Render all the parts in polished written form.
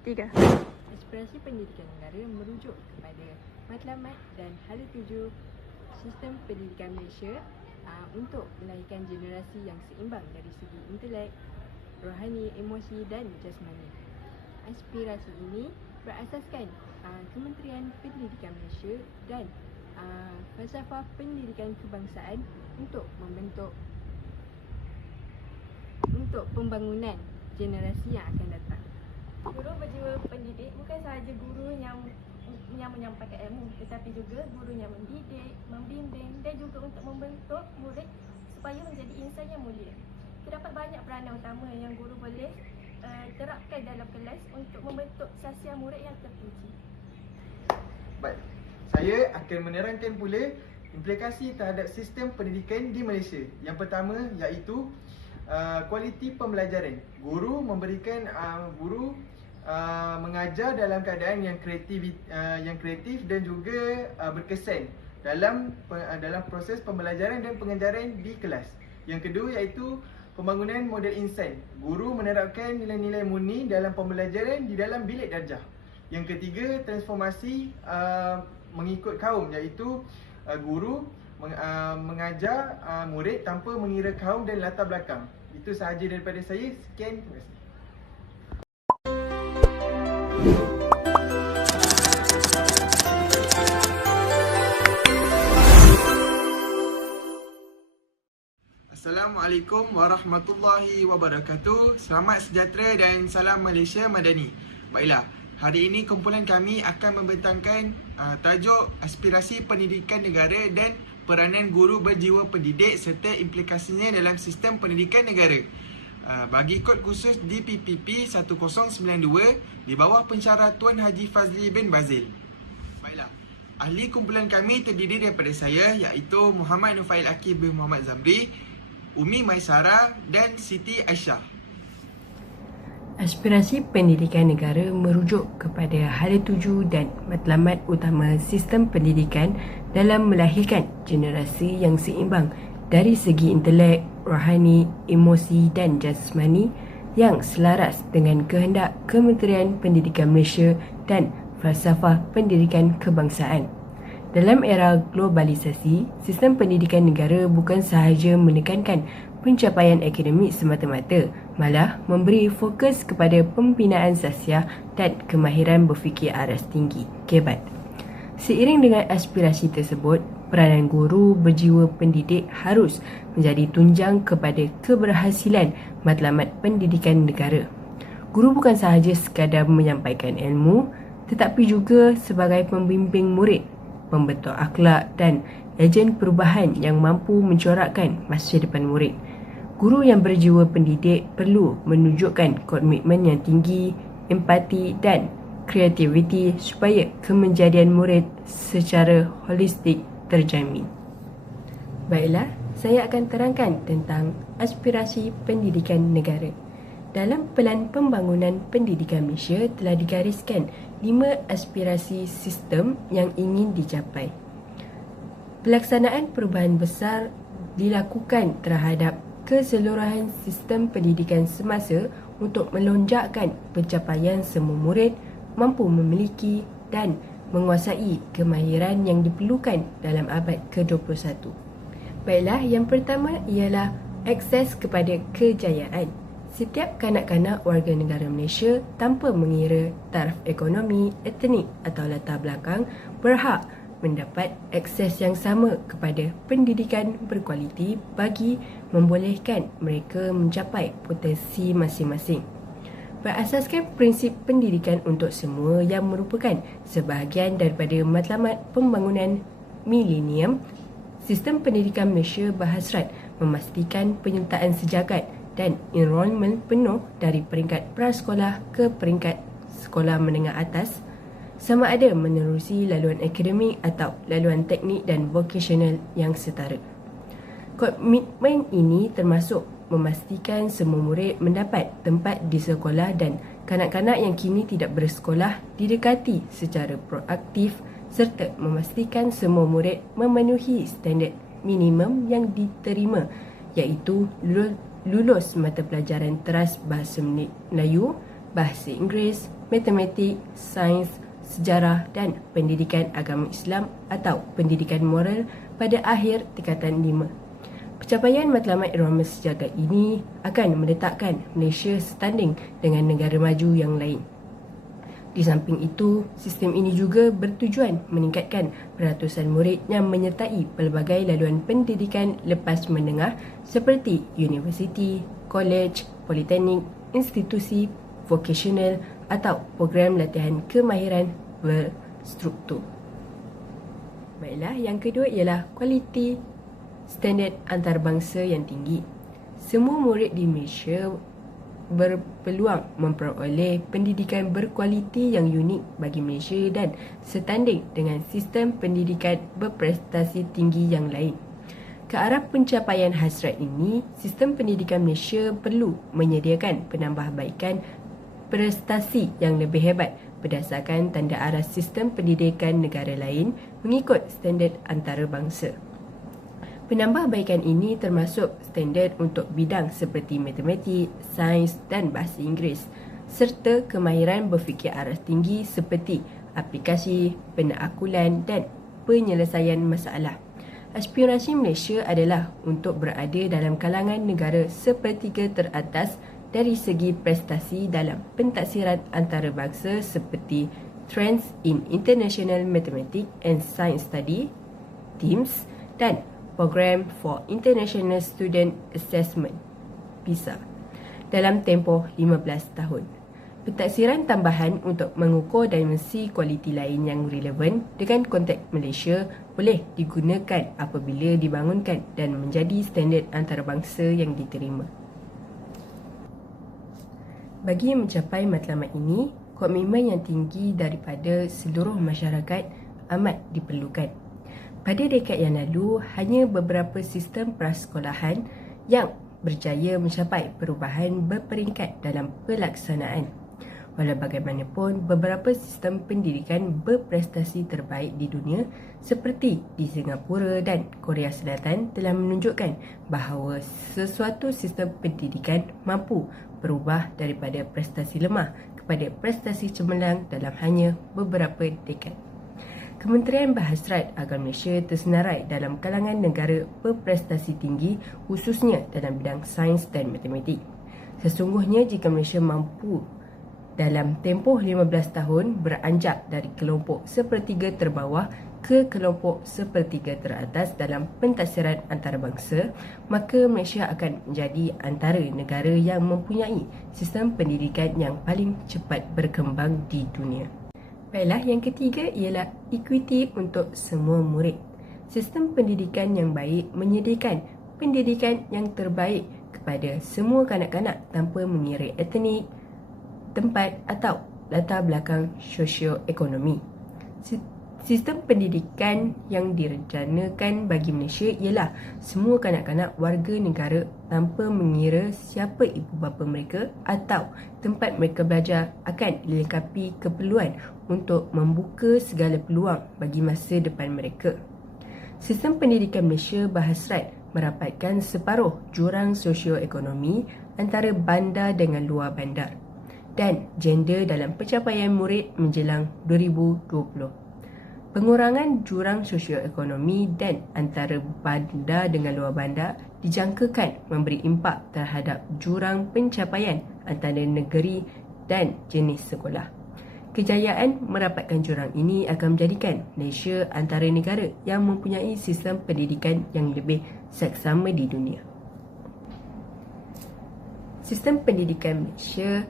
3. Aspirasi pendidikan negara merujuk kepada matlamat dan hala tuju sistem pendidikan Malaysia untuk melahirkan generasi yang seimbang dari segi intelek, rohani, emosi dan jasmani. Aspirasi ini berasaskan Kementerian Pendidikan Malaysia dan falsafah pendidikan kebangsaan untuk pembangunan generasi yang akan datang. Guru berjiwa pendidik bukan sahaja guru yang menyampaikan ilmu, tetapi juga guru yang mendidik, membimbing dan juga untuk membentuk murid supaya menjadi insan yang mulia. Terdapat banyak peranan utama yang guru boleh terapkan dalam kelas untuk membentuk sasiar murid yang terpuji. Baik, saya akan menerangkan pula implikasi terhadap sistem pendidikan di Malaysia. Yang pertama iaitu kualiti pembelajaran. Guru mengajar dalam keadaan yang kreatif dan juga berkesan dalam proses pembelajaran dan pengajaran di kelas. Yang kedua iaitu pembangunan model insan. Guru menerapkan nilai-nilai murni dalam pembelajaran di dalam bilik darjah. Yang ketiga, transformasi mengikut kaum, iaitu guru mengajar murid tanpa mengira kaum dan latar belakang. Itu sahaja daripada saya. Sekian, terima kasih. Assalamualaikum warahmatullahi wabarakatuh. Selamat sejahtera dan salam Malaysia Madani. Baiklah, hari ini kumpulan kami akan membentangkan tajuk aspirasi pendidikan negara dan peranan guru berjiwa pendidik serta implikasinya dalam sistem pendidikan negara. Bagi kod khusus DPPP 1092 di bawah pensyarah Tuan Haji Fazli bin Bazil. Baiklah, ahli kumpulan kami terdiri daripada saya iaitu Muhammad Nufail Akif bin Muhammad Zamri, Umi Maisara dan Siti Aisyah. Aspirasi pendidikan negara merujuk kepada hala tuju dan matlamat utama sistem pendidikan dalam melahirkan generasi yang seimbang dari segi intelek, rohani, emosi dan jasmani yang selaras dengan kehendak Kementerian Pendidikan Malaysia dan falsafah pendidikan kebangsaan. Dalam era globalisasi, sistem pendidikan negara bukan sahaja menekankan pencapaian akademik semata-mata, malah memberi fokus kepada pembinaan sasiah dan kemahiran berfikir aras tinggi, kebat. Seiring dengan aspirasi tersebut, peranan guru berjiwa pendidik harus menjadi tunjang kepada keberhasilan matlamat pendidikan negara. Guru bukan sahaja sekadar menyampaikan ilmu, tetapi juga sebagai pembimbing murid, pembentuk akhlak dan ejen perubahan yang mampu mencorakkan masa depan murid. Guru yang berjiwa pendidik perlu menunjukkan komitmen yang tinggi, empati dan kreativiti supaya kemenjadian murid secara holistik terjamin. Baiklah, saya akan terangkan tentang aspirasi pendidikan negara. Dalam Pelan Pembangunan Pendidikan Malaysia telah digariskan 5 aspirasi sistem yang ingin dicapai. Pelaksanaan perubahan besar dilakukan terhadap keseluruhan sistem pendidikan semasa untuk melonjakkan pencapaian semua murid mampu memiliki dan menguasai kemahiran yang diperlukan dalam abad ke-21. Baiklah, yang pertama ialah akses kepada kejayaan. Setiap kanak-kanak warga negara Malaysia tanpa mengira taraf ekonomi, etnik atau latar belakang berhak mendapat akses yang sama kepada pendidikan berkualiti bagi membolehkan mereka mencapai potensi masing-masing. Berasaskan prinsip pendidikan untuk semua yang merupakan sebahagian daripada matlamat pembangunan milenium, sistem pendidikan Malaysia berhasrat memastikan penyertaan sejagat dan enrolment penuh dari peringkat prasekolah ke peringkat sekolah menengah atas, sama ada menerusi laluan akademik atau laluan teknik dan vocational yang setara. Komitmen ini termasuk memastikan semua murid mendapat tempat di sekolah dan kanak-kanak yang kini tidak bersekolah didekati secara proaktif serta memastikan semua murid memenuhi standard minimum yang diterima, iaitu lulus mata pelajaran teras bahasa Melayu, bahasa Inggeris, matematik, sains, sejarah dan pendidikan agama Islam atau pendidikan moral pada akhir tingkatan 5. Pencapaian matlamat irama sejagat ini akan meletakkan Malaysia setanding dengan negara maju yang lain. Di samping itu, sistem ini juga bertujuan meningkatkan peratusan murid yang menyertai pelbagai laluan pendidikan lepas menengah seperti universiti, kolej, politeknik, institusi, vocational atau program latihan kemahiran berstruktur. Baiklah, yang kedua ialah kualiti standard antarabangsa yang tinggi. Semua murid di Malaysia berpeluang memperoleh pendidikan berkualiti yang unik bagi Malaysia dan setanding dengan sistem pendidikan berprestasi tinggi yang lain. Ke arah pencapaian hasrat ini, sistem pendidikan Malaysia perlu menyediakan penambahbaikan prestasi yang lebih hebat berdasarkan tanda arah sistem pendidikan negara lain mengikut standard antarabangsa. Penambahbaikan ini termasuk standard untuk bidang seperti matematik, sains dan bahasa Inggeris serta kemahiran berfikir aras tinggi seperti aplikasi, penaakulan dan penyelesaian masalah. Aspirasi Malaysia adalah untuk berada dalam kalangan negara sepertiga teratas dari segi prestasi dalam pentaksiran antarabangsa seperti Trends in International Mathematics and Science Study, TIMSS dan Program for International Student Assessment, PISA, dalam tempoh 15 tahun. Pentaksiran tambahan untuk mengukur dimensi kualiti lain yang relevan dengan konteks Malaysia boleh digunakan apabila dibangunkan dan menjadi standard antarabangsa yang diterima. Bagi mencapai matlamat ini, komitmen yang tinggi daripada seluruh masyarakat amat diperlukan. Pada dekad yang lalu, hanya beberapa sistem prasekolahan yang berjaya mencapai perubahan berperingkat dalam pelaksanaan. Walau bagaimanapun, beberapa sistem pendidikan berprestasi terbaik di dunia seperti di Singapura dan Korea Selatan telah menunjukkan bahawa sesuatu sistem pendidikan mampu berubah daripada prestasi lemah kepada prestasi cemerlang dalam hanya beberapa dekad. Kementerian Berhasrat agar Malaysia tersenarai dalam kalangan negara berprestasi tinggi khususnya dalam bidang sains dan matematik. Sesungguhnya jika Malaysia mampu dalam tempoh 15 tahun beranjak dari kelompok sepertiga terbawah ke kelompok sepertiga teratas dalam pentaksiran antarabangsa, maka Malaysia akan menjadi antara negara yang mempunyai sistem pendidikan yang paling cepat berkembang di dunia. Baiklah, yang ketiga ialah equity untuk semua murid. Sistem pendidikan yang baik menyediakan pendidikan yang terbaik kepada semua kanak-kanak tanpa mengira etnik, tempat atau latar belakang sosioekonomi. Sistem pendidikan yang direncanakan bagi Malaysia ialah semua kanak-kanak warga negara tanpa mengira siapa ibu bapa mereka atau tempat mereka belajar akan dilengkapi keperluan untuk membuka segala peluang bagi masa depan mereka. Sistem pendidikan Malaysia berhasrat merapatkan separuh jurang sosioekonomi antara bandar dengan luar bandar dan gender dalam pencapaian murid menjelang 2020. Pengurangan jurang sosioekonomi dan antara bandar dengan luar bandar dijangkakan memberi impak terhadap jurang pencapaian antara negeri dan jenis sekolah. Kejayaan merapatkan jurang ini akan menjadikan Malaysia antara negara yang mempunyai sistem pendidikan yang lebih seksama di dunia. Sistem pendidikan Malaysia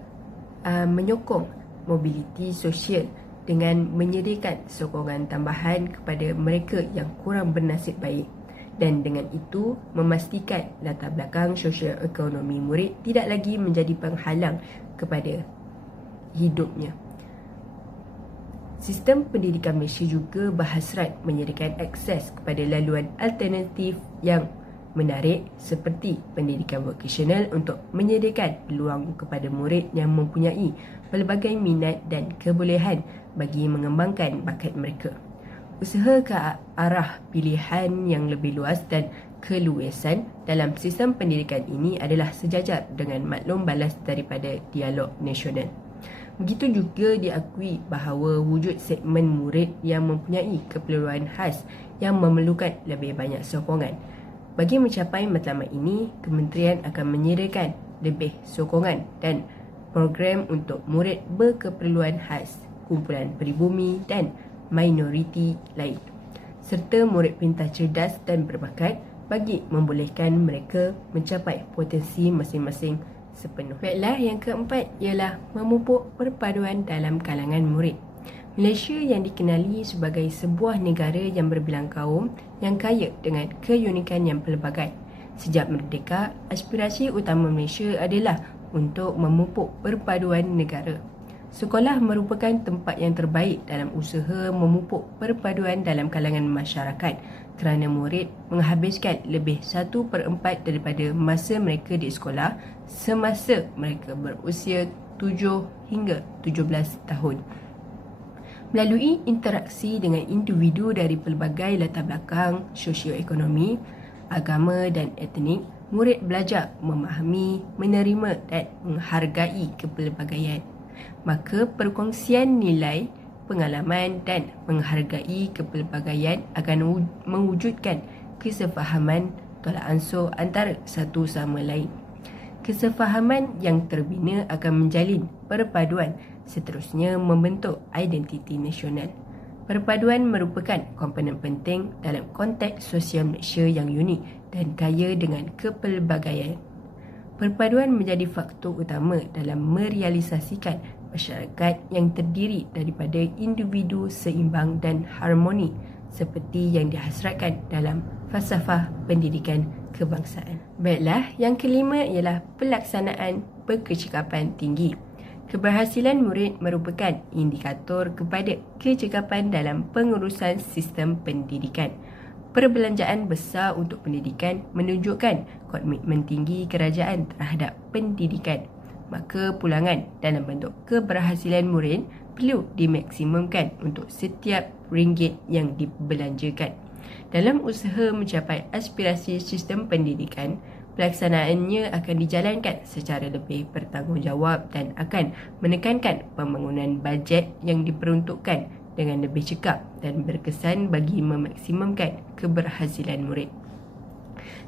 menyokong mobiliti sosial dengan menyediakan sokongan tambahan kepada mereka yang kurang bernasib baik dan dengan itu memastikan latar belakang sosioekonomi murid tidak lagi menjadi penghalang kepada hidupnya. Sistem pendidikan Malaysia juga berhasrat menyediakan akses kepada laluan alternatif yang menarik seperti pendidikan vocational untuk menyediakan peluang kepada murid yang mempunyai pelbagai minat dan kebolehan bagi mengembangkan bakat mereka. Usaha ke arah pilihan yang lebih luas dan keluasan dalam sistem pendidikan ini adalah sejajar dengan maklum balas daripada dialog nasional. Begitu juga diakui bahawa wujud segmen murid yang mempunyai keperluan khas yang memerlukan lebih banyak sokongan. Bagi mencapai matlamat ini, kementerian akan menyediakan lebih sokongan dan program untuk murid berkeperluan khas, kumpulan peribumi dan minoriti lain, serta murid pintar cerdas dan berbakat bagi membolehkan mereka mencapai potensi masing-masing sepenuh. Baiklah, yang keempat ialah memupuk perpaduan dalam kalangan murid. Malaysia yang dikenali sebagai sebuah negara yang berbilang kaum yang kaya dengan keunikan yang pelbagai. Sejak merdeka, aspirasi utama Malaysia adalah untuk memupuk perpaduan negara. Sekolah merupakan tempat yang terbaik dalam usaha memupuk perpaduan dalam kalangan masyarakat kerana murid menghabiskan lebih 1/4 daripada masa mereka di sekolah semasa mereka berusia 7 hingga 17 tahun. Melalui interaksi dengan individu dari pelbagai latar belakang sosioekonomi, agama dan etnik, murid belajar memahami, menerima dan menghargai kepelbagaian. Maka perkongsian nilai, pengalaman dan menghargai kepelbagaian akan mewujudkan kesefahaman tolak ansur antara satu sama lain. Kesefahaman yang terbina akan menjalin perpaduan, seterusnya membentuk identiti nasional. Perpaduan merupakan komponen penting dalam konteks sosial Malaysia yang unik dan kaya dengan kepelbagaian. Perpaduan menjadi faktor utama dalam merealisasikan masyarakat yang terdiri daripada individu seimbang dan harmoni seperti yang dihasratkan dalam falsafah pendidikan kebangsaan. Baiklah, yang kelima ialah pelaksanaan berkecakapan tinggi. Keberhasilan murid merupakan indikator kepada kecekapan dalam pengurusan sistem pendidikan. Perbelanjaan besar untuk pendidikan menunjukkan komitmen tinggi kerajaan terhadap pendidikan. Maka pulangan dalam bentuk keberhasilan murid perlu dimaksimumkan untuk setiap ringgit yang dibelanjakan. Dalam usaha mencapai aspirasi sistem pendidikan, pelaksanaannya akan dijalankan secara lebih bertanggungjawab dan akan menekankan pembangunan bajet yang diperuntukkan dengan lebih cekap dan berkesan bagi memaksimumkan keberhasilan murid.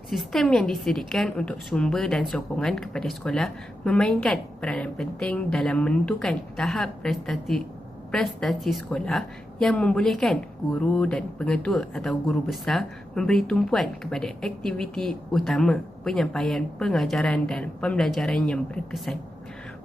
Sistem yang disediakan untuk sumber dan sokongan kepada sekolah memainkan peranan penting dalam menentukan tahap prestasi sekolah yang membolehkan guru dan pengetua atau guru besar memberi tumpuan kepada aktiviti utama penyampaian pengajaran dan pembelajaran yang berkesan.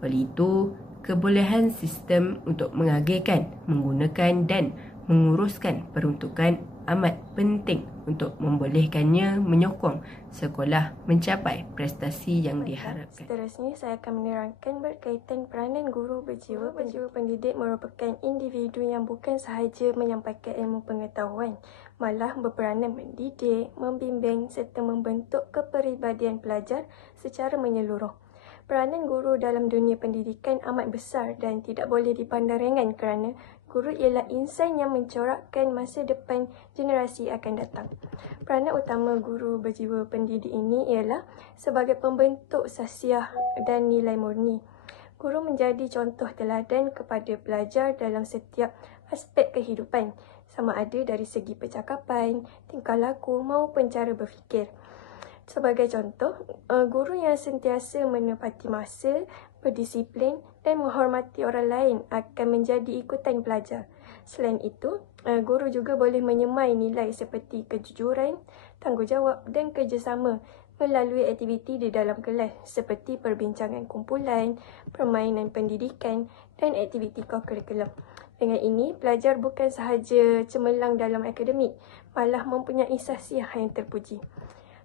Oleh itu, kebolehan sistem untuk mengagihkan, menggunakan dan menguruskan peruntukan amat penting untuk membolehkannya menyokong sekolah mencapai prestasi yang diharapkan. Seterusnya, saya akan menerangkan berkaitan peranan guru berjiwa. Penjiwa pendidik merupakan individu yang bukan sahaja menyampaikan ilmu pengetahuan, malah berperanan mendidik, membimbing serta membentuk kepribadian pelajar secara menyeluruh. Peranan guru dalam dunia pendidikan amat besar dan tidak boleh dipandang ringan kerana guru ialah insan yang mencorakkan masa depan generasi akan datang. Peranan utama guru berjiwa pendidik ini ialah sebagai pembentuk sasiah dan nilai murni. Guru menjadi contoh teladan kepada pelajar dalam setiap aspek kehidupan, sama ada dari segi percakapan, tingkah laku maupun cara berfikir. Sebagai contoh, guru yang sentiasa menepati masa, berdisiplin dan menghormati orang lain akan menjadi ikutan pelajar. Selain itu, guru juga boleh menyemai nilai seperti kejujuran, tanggungjawab dan kerjasama melalui aktiviti di dalam kelas seperti perbincangan kumpulan, permainan pendidikan dan aktiviti kokurikulum. Dengan ini, pelajar bukan sahaja cemerlang dalam akademik, malah mempunyai sasiah yang terpuji.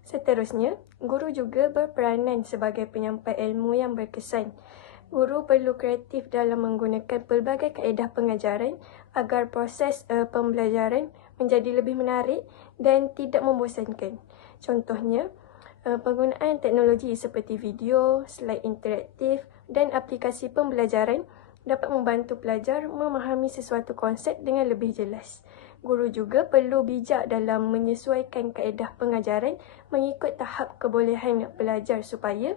Seterusnya, guru juga berperanan sebagai penyampai ilmu yang berkesan. Guru perlu kreatif dalam menggunakan pelbagai kaedah pengajaran agar proses pembelajaran menjadi lebih menarik dan tidak membosankan. Contohnya, penggunaan teknologi seperti video, slide interaktif dan aplikasi pembelajaran dapat membantu pelajar memahami sesuatu konsep dengan lebih jelas. Guru juga perlu bijak dalam menyesuaikan kaedah pengajaran mengikut tahap kebolehan pelajar supaya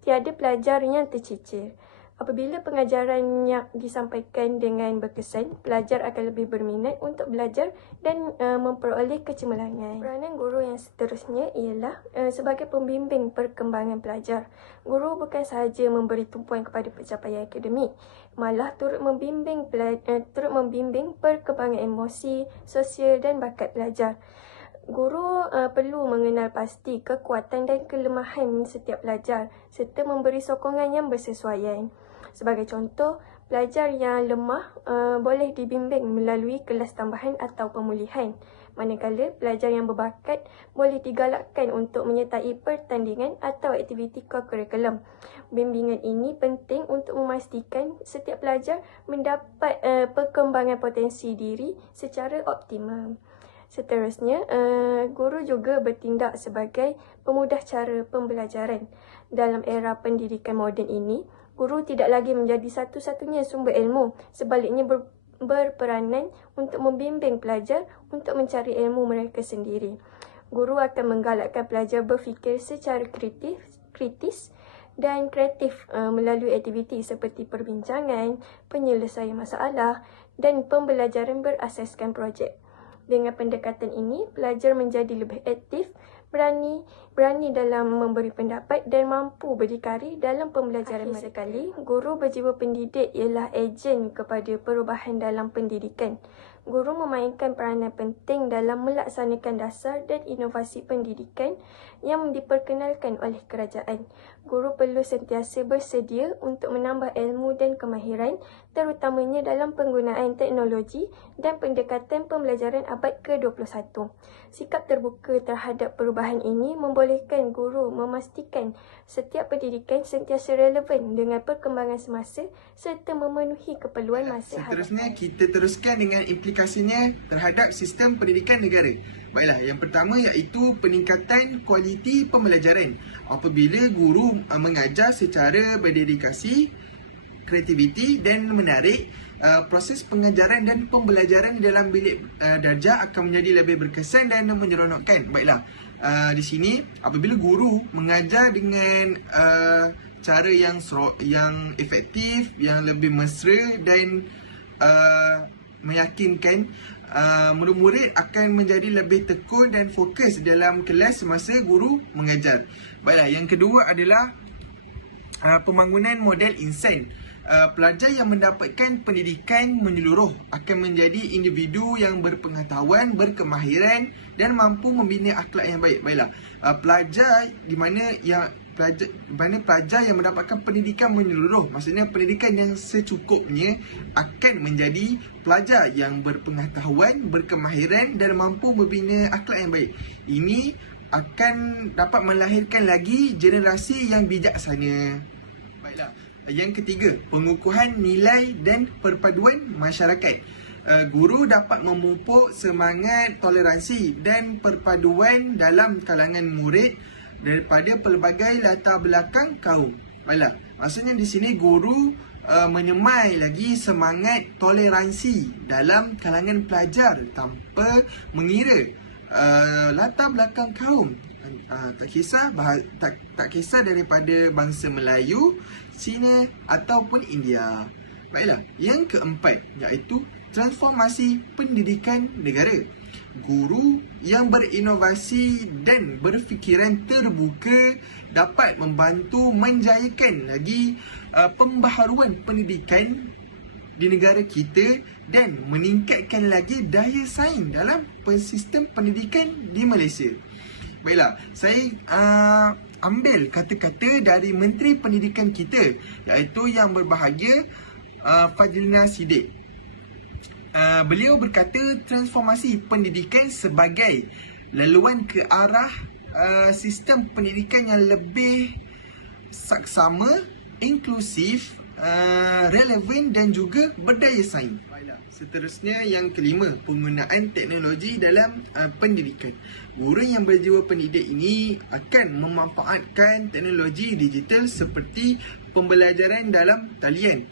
tiada pelajar yang tercicir. Apabila pengajaran yang disampaikan dengan berkesan, pelajar akan lebih berminat untuk belajar dan memperoleh kecemerlangan. Peranan guru yang seterusnya ialah sebagai pembimbing perkembangan pelajar. Guru bukan sahaja memberi tumpuan kepada pencapaian akademik, malah turut membimbing perkembangan emosi, sosial dan bakat pelajar. Guru perlu mengenal pasti kekuatan dan kelemahan setiap pelajar serta memberi sokongan yang bersesuaian. Sebagai contoh, pelajar yang lemah boleh dibimbing melalui kelas tambahan atau pemulihan. Manakala pelajar yang berbakat boleh digalakkan untuk menyertai pertandingan atau aktiviti kokurikulum. Bimbingan ini penting untuk memastikan setiap pelajar mendapat perkembangan potensi diri secara optimal. Seterusnya, guru juga bertindak sebagai pemudah cara pembelajaran. Dalam era pendidikan moden ini, guru tidak lagi menjadi satu-satunya sumber ilmu. Sebaliknya berperanan untuk membimbing pelajar untuk mencari ilmu mereka sendiri. Guru akan menggalakkan pelajar berfikir secara kritis dan kreatif melalui aktiviti seperti perbincangan, penyelesaian masalah dan pembelajaran berasaskan projek. Dengan pendekatan ini, pelajar menjadi lebih aktif, berani dalam memberi pendapat dan mampu berdikari dalam pembelajaran mereka. Sekali, guru berjiwa pendidik ialah ejen kepada perubahan dalam pendidikan. Guru memainkan peranan penting dalam melaksanakan dasar dan inovasi pendidikan yang diperkenalkan oleh kerajaan. Guru perlu sentiasa bersedia untuk menambah ilmu dan kemahiran, terutamanya dalam penggunaan teknologi dan pendekatan pembelajaran abad ke-21. Sikap terbuka terhadap perubahan ini membolehkan guru memastikan setiap pendidikan sentiasa relevan dengan perkembangan semasa serta memenuhi keperluan masa hadapan. Seterusnya, kita teruskan dengan implikasinya terhadap sistem pendidikan negara. Baiklah, yang pertama iaitu peningkatan kualiti pembelajaran. Apabila guru mengajar secara berdedikasi, kreativiti dan menarik, proses pengajaran dan pembelajaran dalam bilik darjah akan menjadi lebih berkesan dan menyeronokkan. Baiklah, di sini apabila guru mengajar dengan cara yang efektif, yang lebih mesra dan meyakinkan, murid-murid akan menjadi lebih tekun dan fokus dalam kelas semasa guru mengajar. Baiklah, yang kedua adalah pembangunan model insan. Pelajar yang mendapatkan pendidikan menyeluruh akan menjadi individu yang berpengetahuan, berkemahiran dan mampu membina akhlak yang baik. Baiklah, pelajar di mana pelajar yang mendapatkan pendidikan menyeluruh, maksudnya pendidikan yang secukupnya, akan menjadi pelajar yang berpengetahuan, berkemahiran dan mampu membina akhlak yang baik. Ini akan dapat melahirkan lagi generasi yang bijaksana. Baiklah, yang ketiga, pengukuhan nilai dan perpaduan masyarakat. Guru dapat memupuk semangat toleransi dan perpaduan dalam kalangan murid daripada pelbagai latar belakang kaum. Baiklah, maksudnya di sini guru menyemai lagi semangat toleransi dalam kalangan pelajar tanpa mengira latar belakang kaum. Tak kisah daripada bangsa Melayu, Cina ataupun India. Baiklah, yang keempat iaitu transformasi pendidikan negara. Guru yang berinovasi dan berfikiran terbuka dapat membantu menjayakan lagi pembaharuan pendidikan di negara kita dan meningkatkan lagi daya saing dalam sistem pendidikan di Malaysia. Baiklah, saya ambil kata-kata dari Menteri Pendidikan kita, iaitu yang berbahagia Fadlina Siddiq. Beliau berkata transformasi pendidikan sebagai laluan ke arah sistem pendidikan yang lebih saksama, inklusif, relevan dan juga berdaya saing. Seterusnya, yang kelima, penggunaan teknologi dalam pendidikan. Guru yang berjiwa pendidik ini akan memanfaatkan teknologi digital seperti pembelajaran dalam talian,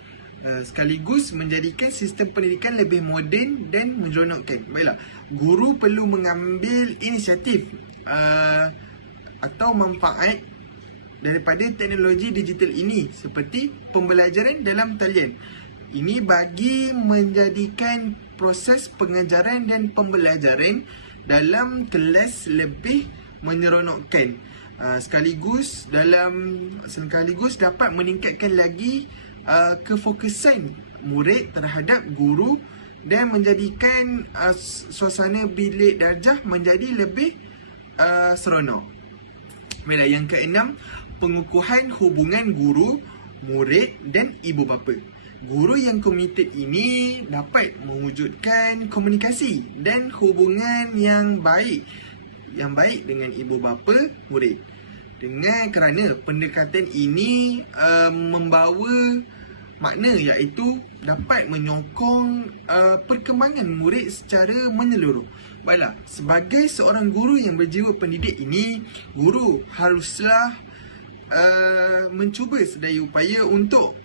sekaligus menjadikan sistem pendidikan lebih moden dan menyeronokkan. Baiklah, guru perlu mengambil inisiatif atau manfaat daripada teknologi digital ini seperti pembelajaran dalam talian. Ini bagi menjadikan proses pengajaran dan pembelajaran dalam kelas lebih menyeronokkan. Sekaligus dapat meningkatkan lagi kefokusan murid terhadap guru dan menjadikan suasana bilik darjah menjadi lebih seronok. Baiklah, yang keenam, pengukuhan hubungan guru, murid dan ibu bapa. Guru yang komited ini dapat mewujudkan komunikasi dan hubungan yang baik dengan ibu bapa murid. Kerana pendekatan ini membawa makna, iaitu dapat menyokong perkembangan murid secara menyeluruh. Baiklah, sebagai seorang guru yang berjiwa pendidik ini, guru haruslah mencuba sedaya upaya untuk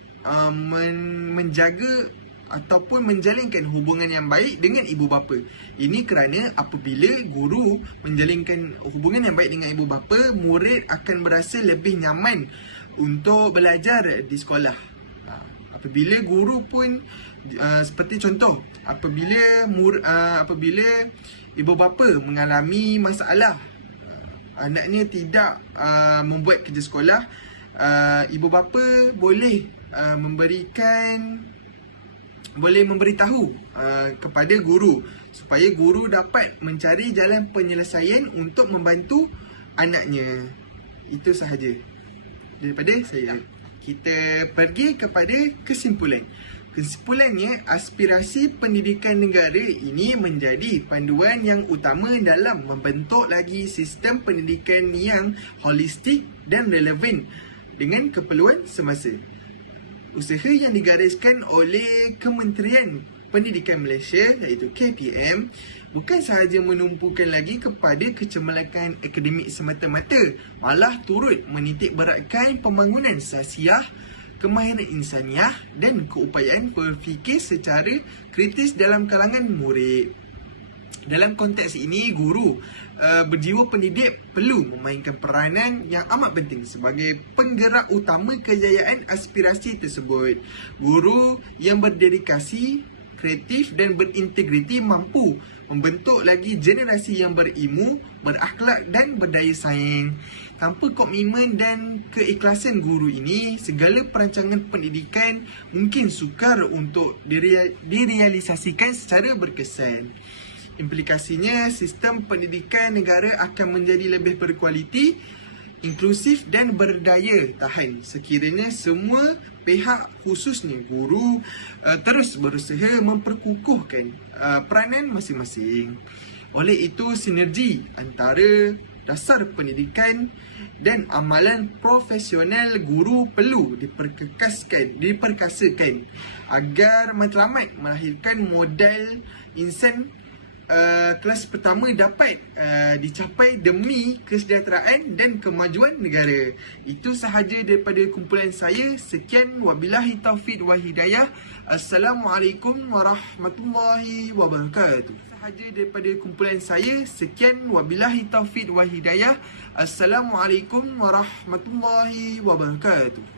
menjaga ataupun menjalinkan hubungan yang baik dengan ibu bapa. Ini kerana apabila guru menjalinkan hubungan yang baik dengan ibu bapa, murid akan berasa lebih nyaman untuk belajar di sekolah. Apabila guru pun seperti contoh, apabila ibu bapa mengalami masalah, anaknya tidak membuat kerja sekolah, ibu bapa boleh memberitahu kepada guru supaya guru dapat mencari jalan penyelesaian untuk membantu anaknya. Itu sahaja daripada saya. Kita pergi kepada kesimpulan. Kesimpulannya, aspirasi pendidikan negara ini menjadi panduan yang utama dalam membentuk lagi sistem pendidikan yang holistik dan relevan dengan keperluan semasa. Usaha yang digariskan oleh Kementerian Pendidikan Malaysia, iaitu KPM, bukan sahaja menumpukan lagi kepada kecemerlangan akademik semata-mata, malah turut menitik beratkan pembangunan sasiah, kemahiran insaniah dan keupayaan berfikir secara kritis dalam kalangan murid. Dalam konteks ini, guru berjiwa pendidik perlu memainkan peranan yang amat penting sebagai penggerak utama kejayaan aspirasi tersebut. Guru yang berdedikasi, kreatif dan berintegriti mampu membentuk lagi generasi yang berilmu, berakhlak dan berdaya saing. Tanpa komitmen dan keikhlasan guru ini, segala perancangan pendidikan mungkin sukar untuk direalisasikan secara berkesan. Implikasinya, sistem pendidikan negara akan menjadi lebih berkualiti, inklusif dan berdaya tahan sekiranya semua pihak, khususnya guru, terus berusaha memperkukuhkan peranan masing-masing. Oleh itu, sinergi antara dasar pendidikan dan amalan profesional guru perlu diperkasakan agar matlamat melahirkan modal insan kelas pertama dapat dicapai demi kesejahteraan dan kemajuan negara. Itu sahaja daripada kumpulan saya. Sekian, wabillahi taufiq wal hidayah. Assalamualaikum warahmatullahi wabarakatuh. Sahaja daripada kumpulan saya. Sekian, wabillahi taufiq wal hidayah. Assalamualaikum warahmatullahi wabarakatuh.